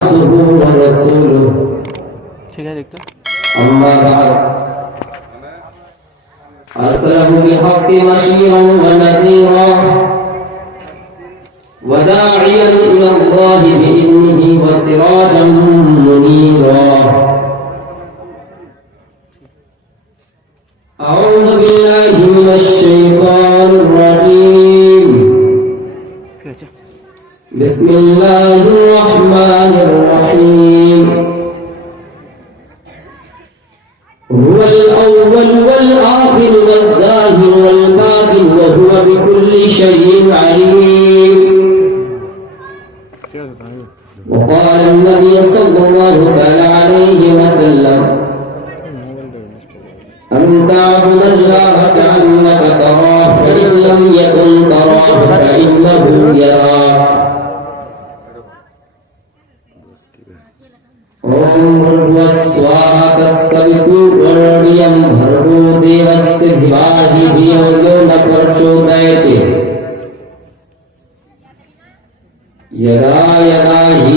ورسوله أما بعد أرسله بالحق بشيرا ونذيرا وداعيا إلى الله بإذنه وسراجا منيرا أعوذ بالله من الشيطان الرجيم بسم الله الرحمن الرحيم هو الأول والآخر والظاهر والباطن وهو بكل شيء عليم. وقال النبي صلى الله عليه وسلم أن تعبد الله كأنك تراه فإن لم يكن تراه فإنه يراك. وریم بھرگو دیوس دیواہی دیو یو ن پرچودیتے یدا یدا ہی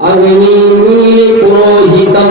اگنی پروہتم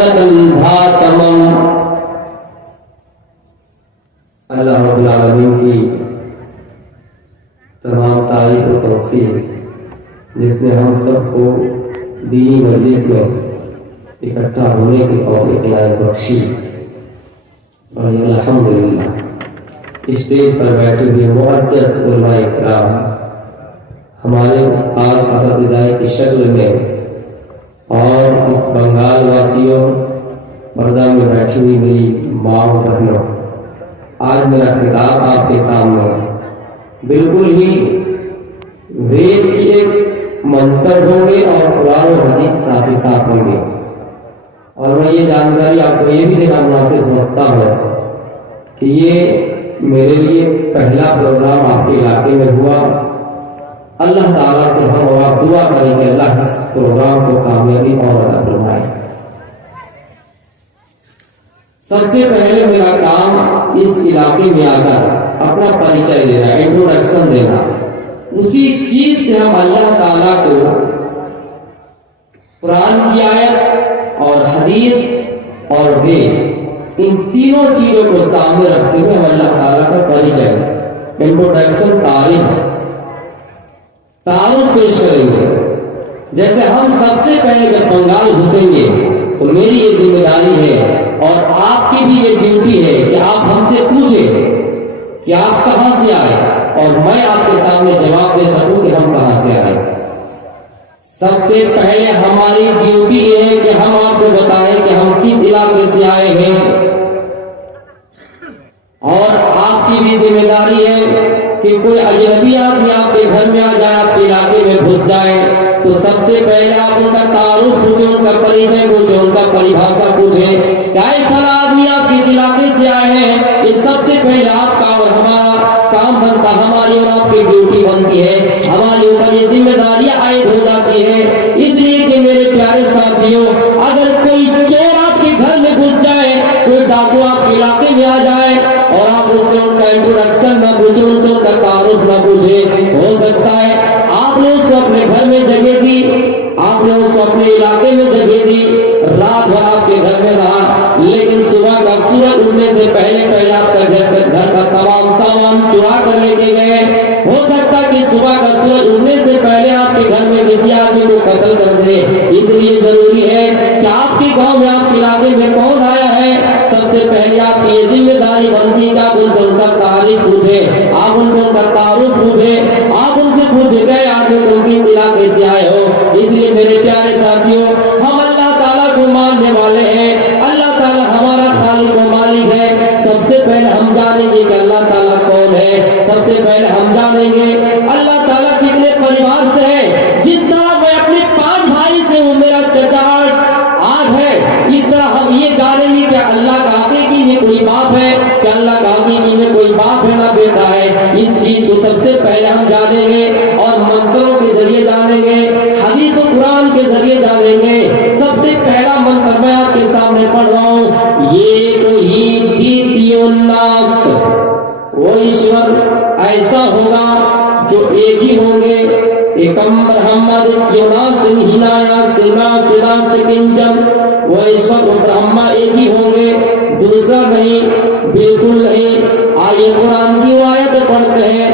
رتندھاتمم. اللہ رب العالمین کی تمام تعریف و توصیف جس نے ہم سب کو دینی مجلس میں اکٹھا ہونے کی توفیق عنایت بخشی. اور الحمدللہ اسٹیج پر بیٹھے ہوئے معزز علماء اکرام ہمارے استاد اساتذہ کی شکل میں اور اس بنگال واسیوں پردہ میں بیٹھی ہوئی میری ماں و بہنوں، آج میرا خطاب آپ کے سامنے بالکل ہی وید کی ایک منتر ہوں گے اور قرآن و حدیث ساتھ ہی ساتھ ہوں گے. اور میں یہ جانکاری آپ کو یہ بھی دینا مناسب سمجھتا ہوں کہ یہ میرے لیے پہلا پروگرام آپ کے علاقے میں ہوا. اللہ تعالیٰ سے ہم اور آپ دعا کریں کہ اللہ اس پروگرام کو کامیابی اور عطا فرمائے. سب سے پہلے میرا کام اس علاقے میں آ کر اپنا پریچے دینا، انٹروڈکشن دینا. اسی چیز سے ہم اللہ تعالیٰ کو قرآن کی آیت اور حدیث اور وید ان تینوں چیزوں کو سامنے رکھتے ہوئے ہم اللہ تعالیٰ کا پریچے، انٹروڈکشن، تعارف پیش کریں گے. جیسے ہم سب سے پہلے جب بنگال گھسیں گے تو میری یہ ذمہ داری ہے اور آپ کی بھی یہ ڈیوٹی ہے کہ آپ ہم سے پوچھیں کہ آپ کہاں سے آئے اور میں آپ کے سامنے جواب دے سکوں کہ ہم کہاں سے آئے. سب سے پہلے ہماری ڈیوٹی یہ ہے کہ ہم آپ کو بتائیں کہ ہم کس علاقے سے آئے ہیں. اور آپ کی بھی ذمہ داری ہے کہ کوئی اجنبی آدمی آپ کے گھر میں آ جائے، آپ کے علاقے میں گھس جائے تو سب سے پہلے آپ ان کا تعارف پوچھیں، ان کا پریچے پوچھیں، ان کا پریبھاشا پوچھیں کہ اے فلاں آدمی آپ کس علاقے سے آئے ہیں. یہ سب سے پہلے آپ کا اور ہمارا کام بنتا، ہماری اور آپ کی ڈیوٹی بنتی ہے، ہمارے اوپر یہ ذمہ داریاں عائد ہو جاتی ہیں. اس لیے کہ میرے پیارے ساتھیوں، اگر کوئی چور آپ کے گھر میں گھس جائے، کوئی ڈاکو آپ کے علاقے میں آ جائے اور آپ اس سے ان کا انٹروڈکشن نہ پوچھیں، ان سے ان کا تعارف نہ پوچھیں، ہو سکتا ہے آپ نے اس کو اپنے گھر میں جگہ دی، آپ نے اس کو اپنے علاقے میں جگہ دی، رات بھر آپ کے گھر میں رہا، لیکن صبح کا سورج اٹھنے سے پہلے آپ کا گھر کا تمام سامان چرا کر لے کے گئے. ہو سکتا کہ صبح کا سورج اٹھنے سے پہلے آپ کے گھر میں کسی آدمی کو قتل کر دے. اس لیے ضروری ہے کہ آپ کے گاؤں میں، آپ کے علاقے میں کون آیا ہے، سب سے پہلے آپ کی یہ ذمہ داری بنتی ہے کہ آپ ان سے ان کا تعریف پوچھیں، آپ ان سے ان کا تعارف پوچھیں، آپ ان سے پوچھیں کہ آدمی تم کس علاقے سے آئے ہو. اس لیے میرے پیارے ساتھیوں، ہم اللہ تعالیٰ کو ماننے والے ہیں، اللہ تعالیٰ ہمارا خالق و مالک ہے. سب سے پہلے ہم جانیں گے کہ اللہ تعالیٰ کون ہے. سب سے پہلے ہم جانیں گے اللہ تعالیٰ کتنے پریوار سے ہے. جس طرح میں اپنے 5 بھائی سے ہوں، میرا چچا 8 ہے، اس طرح ہم یہ جانیں گے کہ اللہ کا حقیقی میں کوئی باپ ہے، کہ اللہ کا حقیقی میں کوئی باپ ہے نہ بیٹا ہے. اس چیز کو سب سے پہلے ہم جانیں گے اور منتروں کے ذریعے جانیں گے، حدیث و قرآن کے ذریعے جانیں گے۔ سب سے پہلا منتر میں آپ کے سامنے پڑھ رہا ہوں، یہ تو ہی دیتیو الناس، وہ ایشور ایسا ہوگا جو ایک ہی ہوں گے، ایکم برہما دیتیو ناست ہینایاست ناست ناست کنچن، وہ ایشور و برہما ایک ہی ہوں گے، دوسرا نہیں، بالکل نہیں۔ آئیے قرآن کی آیت پڑھتے ہیں،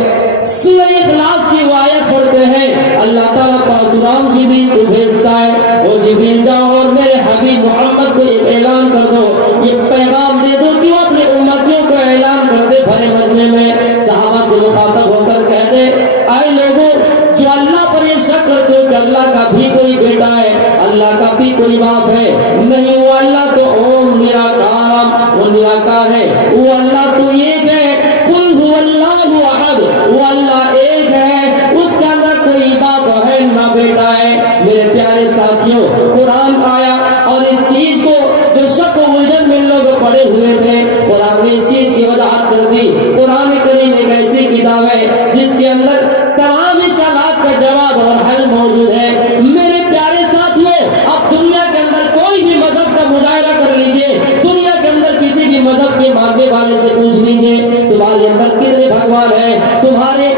سورہ اخلاص کی آیت پڑھتے ہیں۔ اللہ تعالیٰ پرشرام جبریل کو بھیجتا ہے، اور جبریل جاؤ اور میرے حبیب محمد کو ایک اعلان کر دو، یہ پیغام دے دو کہ وہ اپنے امتیوں کو اعلان کر دے بھرے مجمع میں۔ صحابہ سے مخاطب ہو کر کہہ دے، اے لوگوں جو اللہ پر یہ شک کرتے ہو کہ اللہ کا بھی کوئی بیٹا ہے، اللہ کا بھی کوئی باپ ہے، نہیں، وہ اللہ تو اوم نراکارم، وہ نراکار ہے، وہ اللہ تو ایک ہے، قل هو اللہ احد، وہ اللہ ایک ہے، اس کا نہ کوئی باپ ہے نہ بیٹا ہے۔ میرے پیارے ساتھیوں، قرآن آیا اور اس چیز کو جو شک و الجھن میں لوگ پڑے ہوئے تھے، قرآن نے اس چیز کی وضاحت کر دی۔ قرآن کریم ایک ایسی کتاب ہے جس کے اندر تمام اشکالات کا جواب اور حل موجود ہے۔ میرے پیارے ساتھیوں، اب دنیا کے اندر کوئی بھی مذہب کا مظاہرہ کر لیجئے، دنیا کے اندر کسی بھی مذہب کے ماننے والے سے پوچھ لیجئے تمہارے اندر کتنے بھگوان ہیں، تمہارے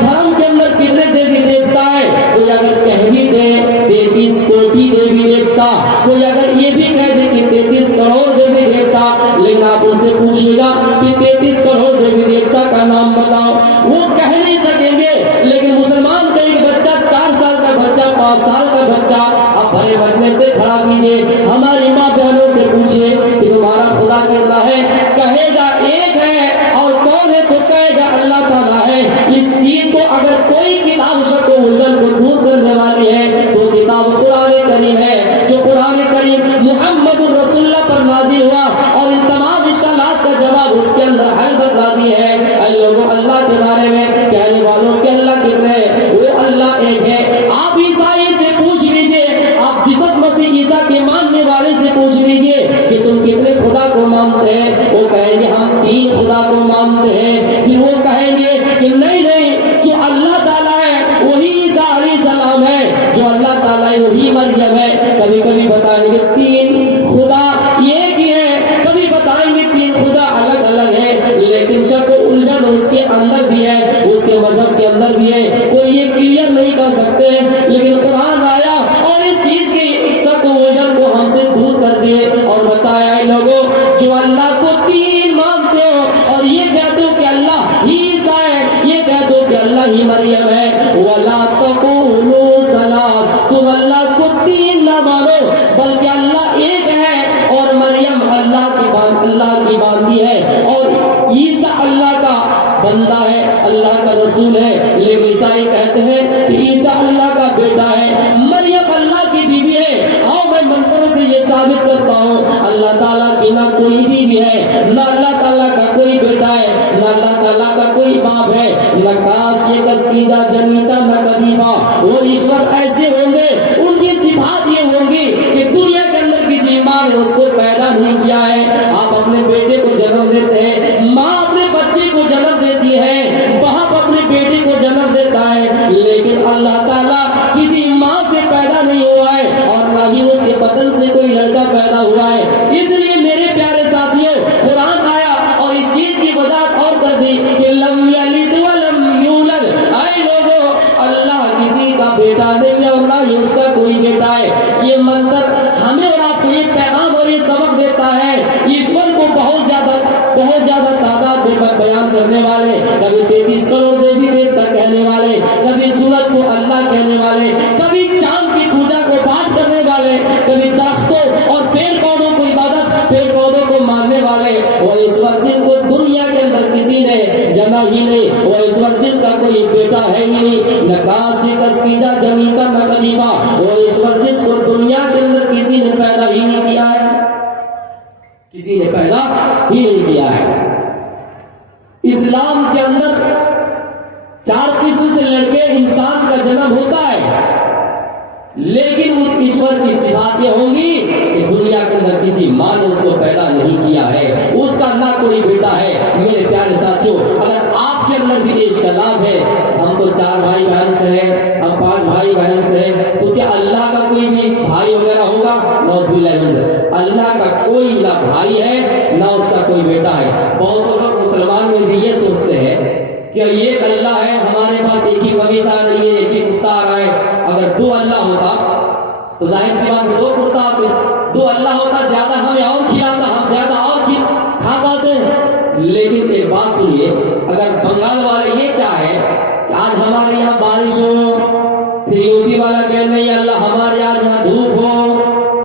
دھرم کے اندر کتنے دیوی دیوتا ہے۔ کوئی اگر کہہ بھی دے 33 کوٹی دیوی دیوتا، کوئی اگر یہ بھی کہہ دے کہ 33 کروڑ دیوی دیوتا، لیکن آپ ان سے پوچھئے گا کہ 33 کروڑ دیوی دیوتا کا نام بتاؤ، وہ کہہ نہیں سکیں گے۔ لیکن مسلمان کا ایک بچہ، 4 سال کا بچہ، 5 سال کا بچہ، اب بھرے مجمع سے کھڑا کیجئے، ہماری ماں بہنوں سے پوچھئے کہ تمہارا خدا کتنا ہے، کہے گا ایک ہے، اور کون ہے تو کہے گا اللہ تعالیٰ ہے۔ اس چیز کو اگر کوئی کتاب شک و الجھن کو دور کرنے والی ہے تو کتاب قرآن کریم ہے، جو قرآن کریم محمد رسول اللہ پر نازل ہوا اور ان تمام اشکالات کا جواب اس کے اندر حل بتا دی ہے۔ اے لوگوں، اللہ کے بارے میں کہنے والوں کہ اللہ کتنے ہیں، وہ اللہ ایک ہے۔ آپ عیسائی سے پوچھ لیجئے، آپ جیسس مسیح عیسیٰ کے ماننے والے سے پوچھ لیجئے کہ تم کتنے خدا کو مانتے ہیں، وہ کہیں گے ہم 3 خدا کو مانتے ہیں۔ پھر وہ کہیں گے کہ نہیں نہیں، جو اللہ تعالیٰ ہے وہی عیسیٰ علیہ السلام ہے، جو اللہ تعالیٰ ہے وہی مریم ہے۔ کبھی کبھی بتائیں گے 3 خدا ایک ہی ہے، کبھی بتائیں گے 3 خدا الگ الگ ہے، لیکن شک و الجھن اس کے اندر بھی ہے، اس کے مذہب کے اندر بھی ہے، کوئی یہ کلیئر نہیں کر سکتے۔ لیکن قرآن آیا اور اس چیز کی شک و الجھن کو ہم سے دور کر دیے اور بتایا، اے لوگوں جو اللہ کو 3 مانتے ہو اور یہ کہتے ہو کہ اللہ ہی عیسیٰ ہے، یہ کہتے ہو کہ اللہ ہی مریم ہے، وَلَا تَقُولُوا ثَلَاثَ، تم اللہ کو 3 نہ مانو بلکہ اللہ ایک ہے، اور مریم اللہ کی باندھی ہے، اور عیسیٰ اللہ کا بندہ ہے، اللہ کا رسول ہے۔ لیکن عیسائی کہتے ہیں کہ عیسیٰ اللہ کا بیٹا ہے، مریم اللہ کی بیوی ہے۔ آؤ میں منتروں سے یہ ثابت کرتا ہوں، اللہ تعالیٰ کی نہ کوئی بیوی ہے، نہ اللہ تعالیٰ کا کوئی بیٹا ہے، نہ اللہ تعالیٰ کا کوئی باپ ہے، نہ کاس یہ کسکیجا جنیتا نہ کدیفا۔ وہ ایشور ایسے ہوں گے، ان کی صفات یہ ہوں گی کہ دنیا کے اندر کسی ماں نے اس کو پیدا نہیں کیا ہے۔ آپ اپنے بیٹے کو جنم دیتے ہیں، ماں اپنے بچے کو جنم دیتی ہے، باپ اپنے بیٹے کو جنم دیتا ہے، لیکن اللہ تعالیٰ کسی ماں سے پیدا نہیں ہوا ہے اور نہ ہی اس کے بدن سے کوئی لڑکا پیدا ہوا ہے۔ اس لیے میرے پیارے ساتھیوں، قرآن آیا اور اس چیز کی وضاحت اور کر دی کہ لم یلد ولم یولد، اے لوگوں اللہ کسی کا بیٹا نہیں ہے اور نہ ہی اس کا کوئی بیٹا ہے۔ یہ منتر ہمیں اور آپ کو یہ پیغام اور یہ سبق دیتا ہے۔ ایشور کو بہت زیادہ تعداد میں بیان کرنے والے، کبھی 33 کروڑ دیوی دیوتا کہنے والے، کبھی سورج کو اللہ کہنے والے، کبھی چاند کی پوجا کو پاٹ کرنے والے، کبھی درختوں اور پیڑ پودوں کو عبادت، پیڑ پودوں کو ماننے والے، وہ ایشور جن کو دنیا کے اندر کسی نے جنا ہی نہیں، وہ ایشور جن کا کوئی بیٹا ہے ہی نہیں، نہ کاسی کسکیجا جمیتا نہ کلیفا، وہ ایشور جس کو دنیا کے اندر کسی نے پیدا ہی نہیں کیا ہے، کسی نے پیدا ہی نہیں کیا ہے۔ اسلام کے اندر 4 قسم سے لڑکے انسان کا جنم ہوتا ہے۔ لیکن اس ایشور کی صفات یہ ہوں گی کہ دنیا کے اندر کسی ماں نے اس کو پیدا نہیں کیا ہے، اس کا نہ کوئی بیٹا ہے۔ میرے پیارے ساتھیوں، اگر آپ کے اندر بھی اختلاف ہے، ہم تو 4 بھائی بہن سے ہیں، ہم 5 بھائی بہن سے ہیں، تو کیا اللہ کا کوئی بھی بھائی وغیرہ ہوگا؟ نعوذ باللہ من ذالک۔ اللہ کا کوئی نہ بھائی ہے نہ اس کا کوئی بیٹا ہے۔ بہت لوگ مسلمان میں بھی یہ سوچتے ہیں کہ ایک اللہ ہے، ہمارے پاس ایک ہی قمیص آ رہی ہے، ایک ہی کرتا آ رہا ہے۔ اگر 2 اللہ ہوتا تو ظاہر سی بات 2 کرتا آتے، 2 اللہ ہوتا زیادہ ہمیں اور کھلاتا، ہم زیادہ اور کھا پاتے ہیں۔ لیکن ایک بات سنیے، اگر بنگال والے یہ چاہے کہ آج ہمارے یہاں بارش ہو، پھر یو پی والا کہے نہیں اللہ ہمارے یہاں دھوپ